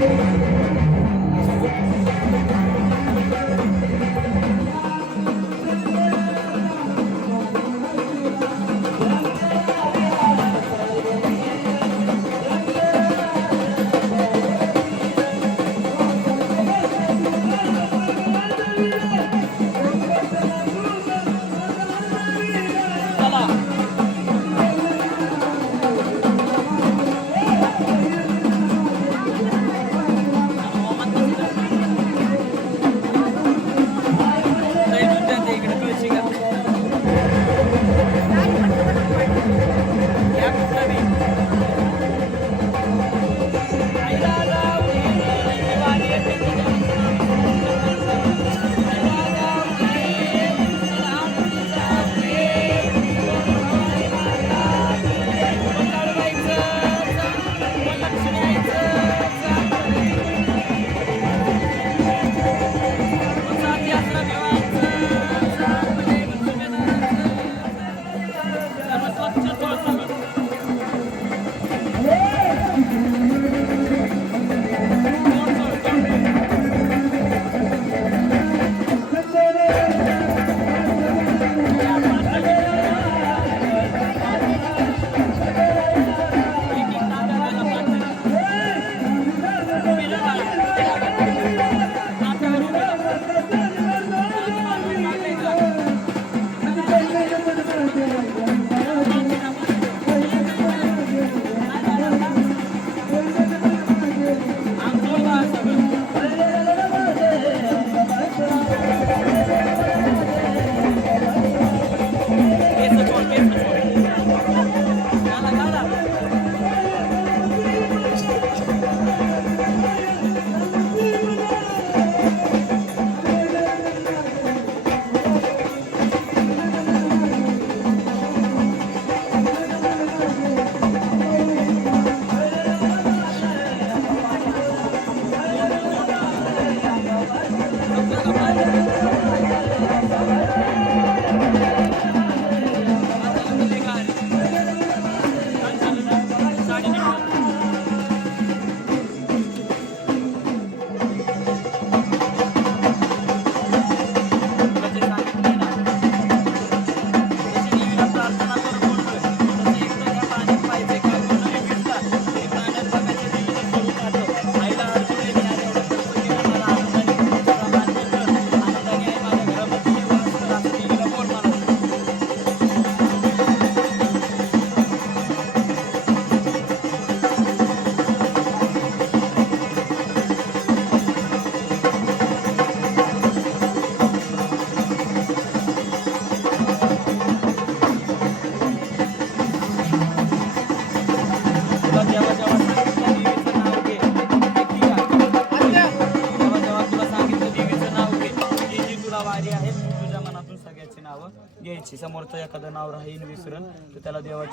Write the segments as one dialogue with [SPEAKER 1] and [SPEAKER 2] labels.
[SPEAKER 1] Thank you.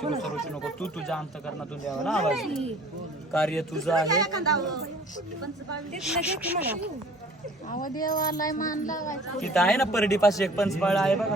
[SPEAKER 1] लोकांची गोष्ट रोषू नको. तू तुझ्या अंतकरणातून ना आवाज. कार्य तुझं आहे.
[SPEAKER 2] अहो देवाला मान
[SPEAKER 1] तिथं आहे ना परडी पाशी एक पंचपाळ आहे बघा.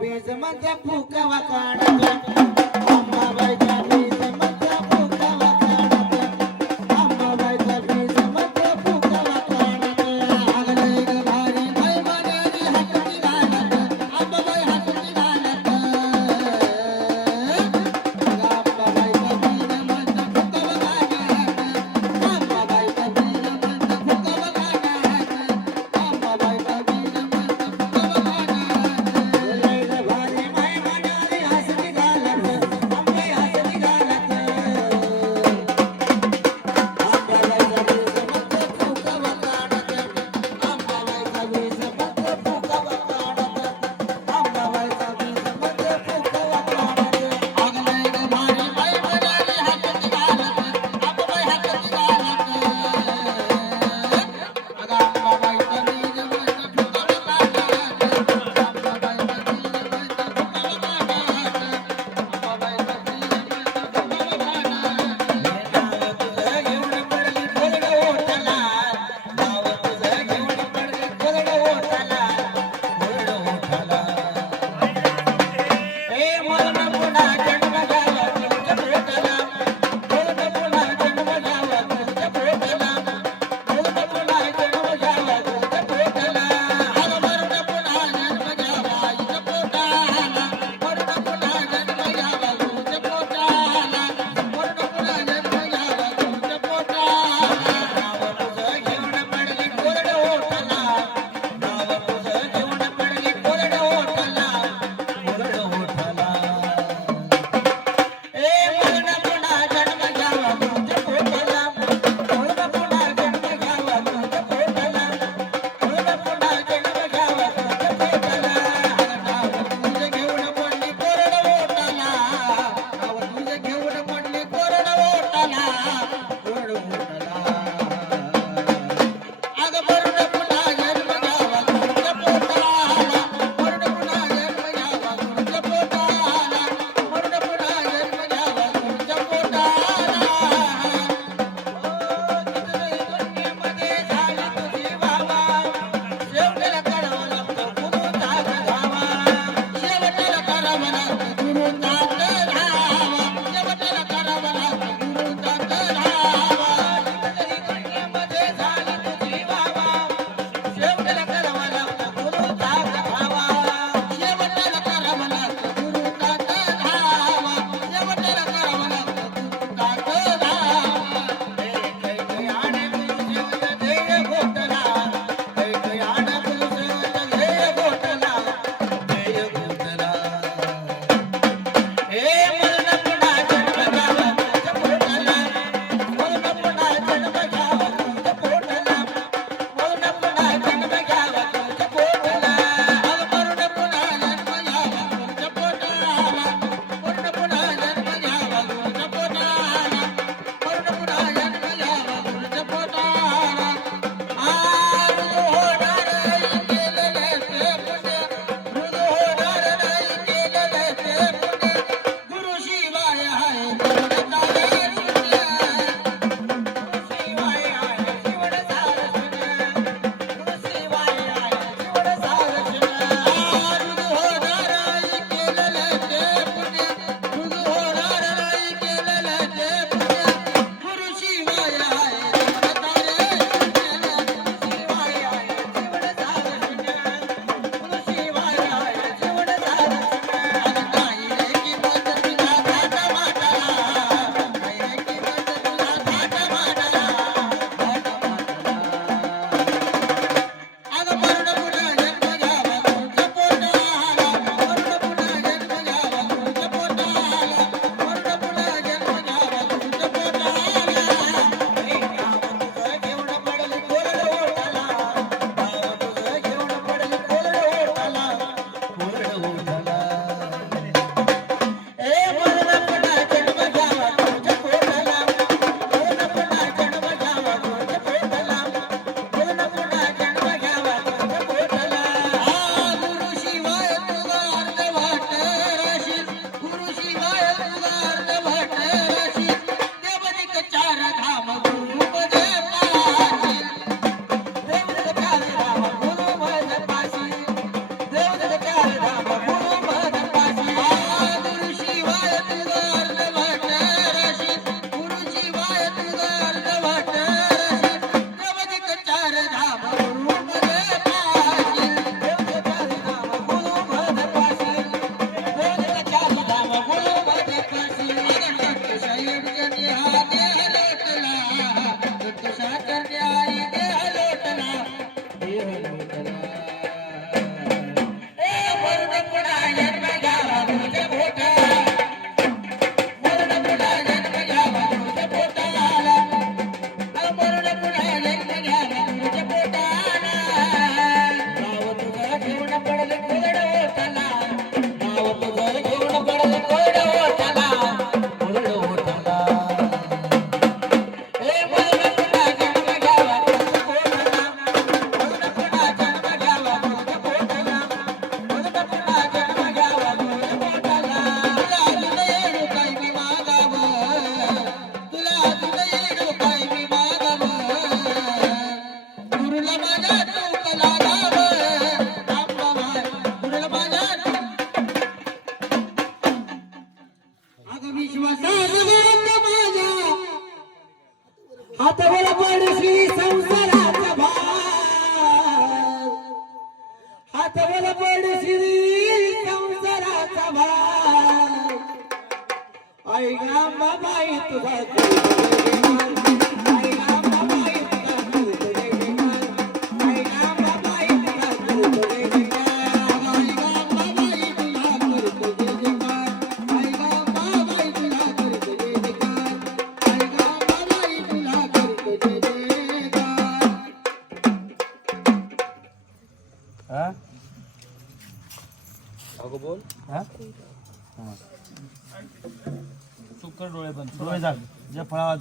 [SPEAKER 3] बेजमध्ये फुकवा
[SPEAKER 4] काढला अंबाबाईच्या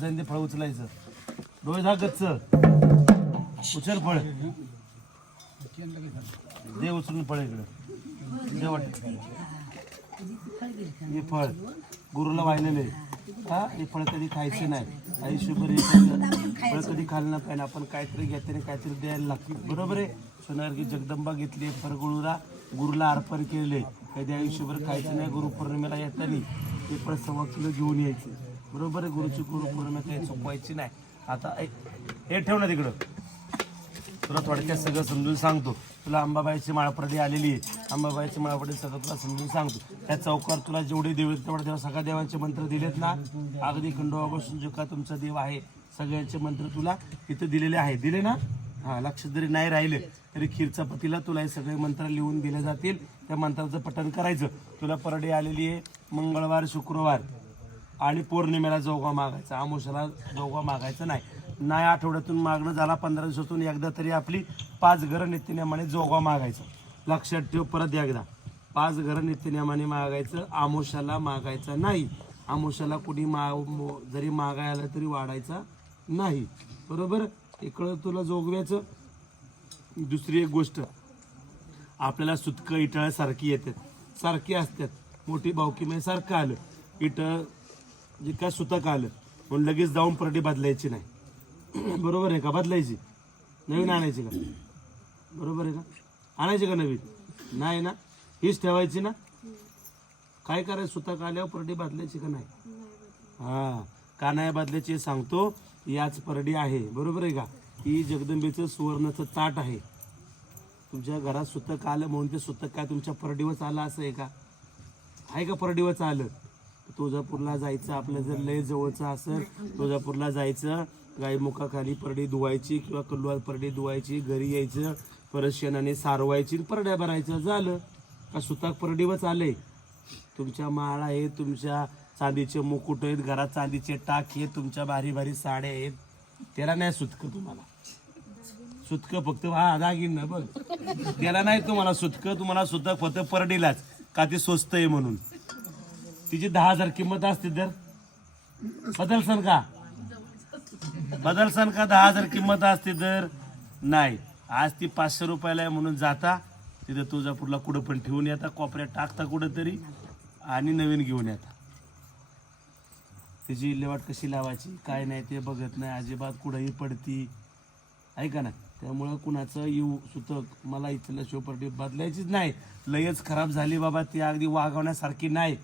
[SPEAKER 4] जाईन ते फळ उचलायचं. डोळे झाक गच्च. उचल फळ. दे उचलून फळ इकडं. दे वाट. हे फळ. गुरुला वाहिलेले हा हे फळ कधी खायचे नाही. आयुष्यभर हे फळ कधी खाल्लं नाही. पाहिजे आपण काहीतरी घेताना काहीतरी द्यायला लागतं. बरोबर आहे? सोनारकी जगदंबा घेतली फळ गुरुला गुरुला अर्पण केले कधी आयुष्यभर खायचं नाही गुरुपौर्णिमेला येताना. ते फळ सव्वा किलो घेऊन यायचं. बरोबर आहे गुरुची गुरुपौर्णिमा काही चुकवायची नाही. आता हे ठेव ना तिकडं. तुला थोडक्यात सगळं समजून सांगतो. तुला अंबाबाईची माळपरडी आलेली आहे. अंबाबाईची माळपरडी सगळं तुला समजून सांगतो. त्या चौकावर तुला जेवढे देव तेवढे देव सगळ्या देवांचे मंत्र दिलेत ना. अगदी खंडोबापासून जो का तुमचा देव आहे सगळ्यांचे मंत्र तुला इथं दिलेले आहे. दिले ना? हा लक्ष जरी नाही राहिले तरी खीरचा पतीला तुला हे सगळे मंत्र लिहून दिले जातील. त्या मंत्राचं पठण करायचं. तुला परडे आलेली आहे मंगळवार शुक्रवार. आणि पौर्णिमेला जोगा मागायचा आमुषाला जोगा मागायचा नाही. नाही आठवड्यातून मागणं झाला पंधरा दिवसातून एकदा तरी आपली पाच घरं नित्यनियमाने जोगा मागायचं. लक्षात ठेव परत एकदा. पाच घरं नित्यनियमाने मागायचं आमुषाला मागायचं नाही. आमुषाला कुणी मा मो- जरी मागायला तरी वाढायचा नाही. बरोबर? इकडं तुला जोगव्याचं? दुसरी एक गोष्ट. आपल्याला सुतकं इटळ येतात. सारखी असतात. मोठी बावकी म्हणजे सारखं आलं. इटळ जे काय सुतक आलं? म्हणून लगेच जाऊन परडी बदलायची नाही. बरोबर आहे का? बदलायची. नवीन आणायची का? बरोबर आहे का? आणायची का नवीन? नाही ना? हीच ठेवायची ना? काय करायचं? सुतक आल्यावर परडी बदलायची का नाही? हा. का नाही बदलायची सांगतो. याच परडी आहे. बरोबर आहे का? ही जगदंबेचं सुवर्णाचं ताट आहे. तुमच्या घरात सुतक आलं? म्हणून ते सुतक काय तुमच्या परडीवरच आलं असं आहे का? आहे का परडीवरच आलं तुळजापूरला जायचं आपलं जर लय जवळचं असेल तुळजापूरला जायचं गाई मुखाखाली परडी धुवायची किंवा कल्लुवात परडी धुवायची घरी यायचं परत शेणाने सारवायची परड्या भरायचं. झालं. का सुताक परडीवच आले तुमच्या माळा आहेत तुमच्या चांदीचे मुकुट आहेत घरात चांदीचे टाक आहेत तुमच्या भारी भारी साड्या आहेत. त्याला नाही सुतकं तुम्हाला. सुतकं फक्त हा दागिन ना बघ. त्याला नाही तुम्हाला सुतकं तुम्हाला सुतक फक्त परडीलाच. का ते स्वस्त आहे म्हणून? तिची दहा हजार किंमत असते तर? बदलसन का? बदलसन का दहा हजार किंमत असते तर? नाही. आज ती पाचशे रुपयाला आहे म्हणून जाता. तिथं तुळजापूरला कुठं पण ठेवून येता. कोपऱ्यात टाकता कुठं तरी आणि नवीन घेऊन येता. तिची विल्हेवाट कशी लावायची? काय नाही ते बघत नाही. अजिबात कुठंही पडती. ऐका ना त्यामुळं कुणाचं येऊ सुतक मला इथलं शोपर्टी बदलायचीच नाही. लयच खराब झाली बाबा. ती अगदी वागवण्यासारखी नाही.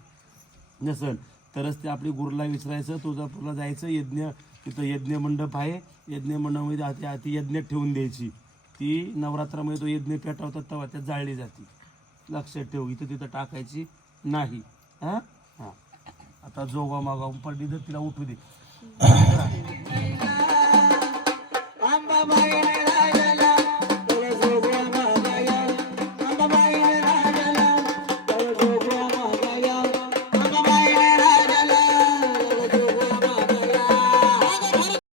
[SPEAKER 4] नसल. तरच ते आपली गुरुला विचारायचं तुळजापूरला जायचं यज्ञ तिथं यज्ञ मंडप आहे. यज्ञ मंडपामध्ये आती आती यज्ञ ठेवून द्यायची. ती नवरात्रामध्ये तो यज्ञ पेटवतात तेव्हा त्यात जाळली जाते. लक्षात ठेव इथं तिथं टाकायची नाही. हां? हां. आता जोगा मागा पडली तर तिला उठू दे.